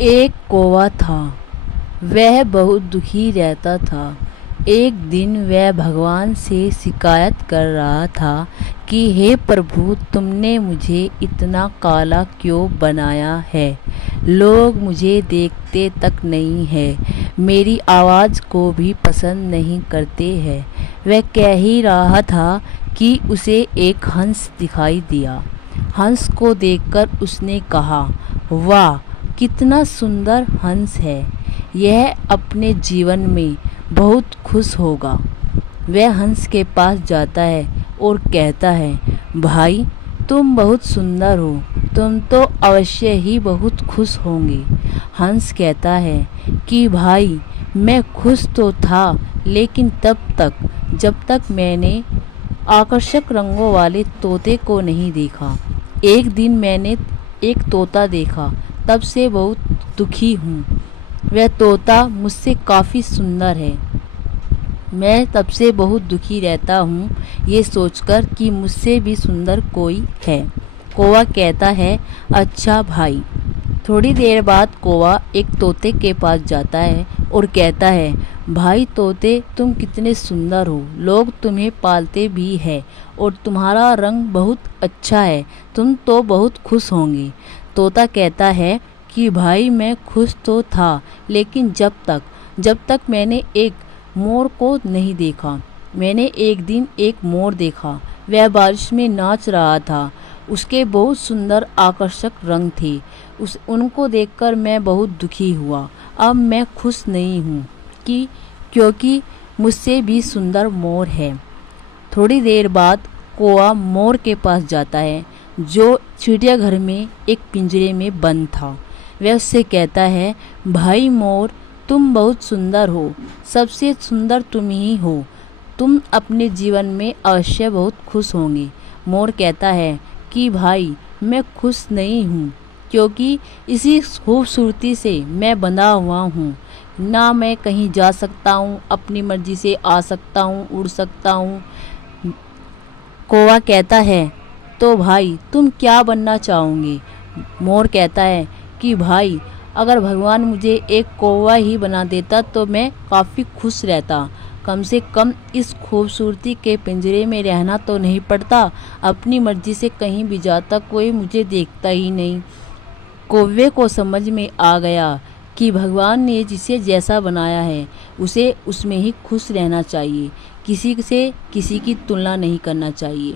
एक कौवा था। वह बहुत दुखी रहता था। एक दिन वह भगवान से शिकायत कर रहा था कि हे प्रभु, तुमने मुझे इतना काला क्यों बनाया है। लोग मुझे देखते तक नहीं है, मेरी आवाज़ को भी पसंद नहीं करते हैं। वह कह ही रहा था कि उसे एक हंस दिखाई दिया। हंस को देखकर उसने कहा, वाह, कितना सुंदर हंस है, यह अपने जीवन में बहुत खुश होगा। वह हंस के पास जाता है और कहता है, भाई, तुम बहुत सुंदर हो, तुम तो अवश्य ही बहुत खुश होंगे। हंस कहता है कि भाई, मैं खुश तो था, लेकिन तब तक जब तक मैंने आकर्षक रंगों वाले तोते को नहीं देखा। एक दिन मैंने एक तोता देखा, तब से बहुत दुखी हूँ। वह तोता मुझसे काफ़ी सुंदर है। मैं तब से बहुत दुखी रहता हूँ, ये सोचकर कि मुझसे भी सुंदर कोई है। कौवा कहता है, अच्छा भाई। थोड़ी देर बाद कौवा एक तोते के पास जाता है और कहता है, भाई तोते, तुम कितने सुंदर हो, लोग तुम्हें पालते भी हैं और तुम्हारा रंग बहुत अच्छा है, तुम तो बहुत खुश होंगे। तोता कहता है कि भाई, मैं खुश तो था, लेकिन जब तक मैंने एक मोर को नहीं देखा। मैंने एक दिन एक मोर देखा। वह बारिश में नाच रहा था। उसके बहुत सुंदर आकर्षक रंग थे। उनको देखकर मैं बहुत दुखी हुआ। अब मैं खुश नहीं हूँ क्योंकि मुझसे भी सुंदर मोर है। थोड़ी देर बाद कौवा मोर के पास जाता है, जो चिड़ियाघर में एक पिंजरे में बंद था। वह उससे कहता है, भाई मोर, तुम बहुत सुंदर हो, सबसे सुंदर तुम ही हो, तुम अपने जीवन में अवश्य बहुत खुश होंगे। मोर कहता है कि भाई, मैं खुश नहीं हूँ, क्योंकि इसी खूबसूरती से मैं बंधा हुआ हूँ। ना मैं कहीं जा सकता हूँ, अपनी मर्जी से आ सकता हूँ, उड़ सकता हूँ। कौवा कहता है, तो भाई तुम क्या बनना चाहोगे। मोर कहता है कि भाई, अगर भगवान मुझे एक कौवा ही बना देता तो मैं काफ़ी खुश रहता। कम से कम इस खूबसूरती के पिंजरे में रहना तो नहीं पड़ता, अपनी मर्जी से कहीं भी जाता, कोई मुझे देखता ही नहीं। कौवे को समझ में आ गया कि भगवान ने जिसे जैसा बनाया है उसे उसमें ही खुश रहना चाहिए, किसी से किसी की तुलना नहीं करना चाहिए।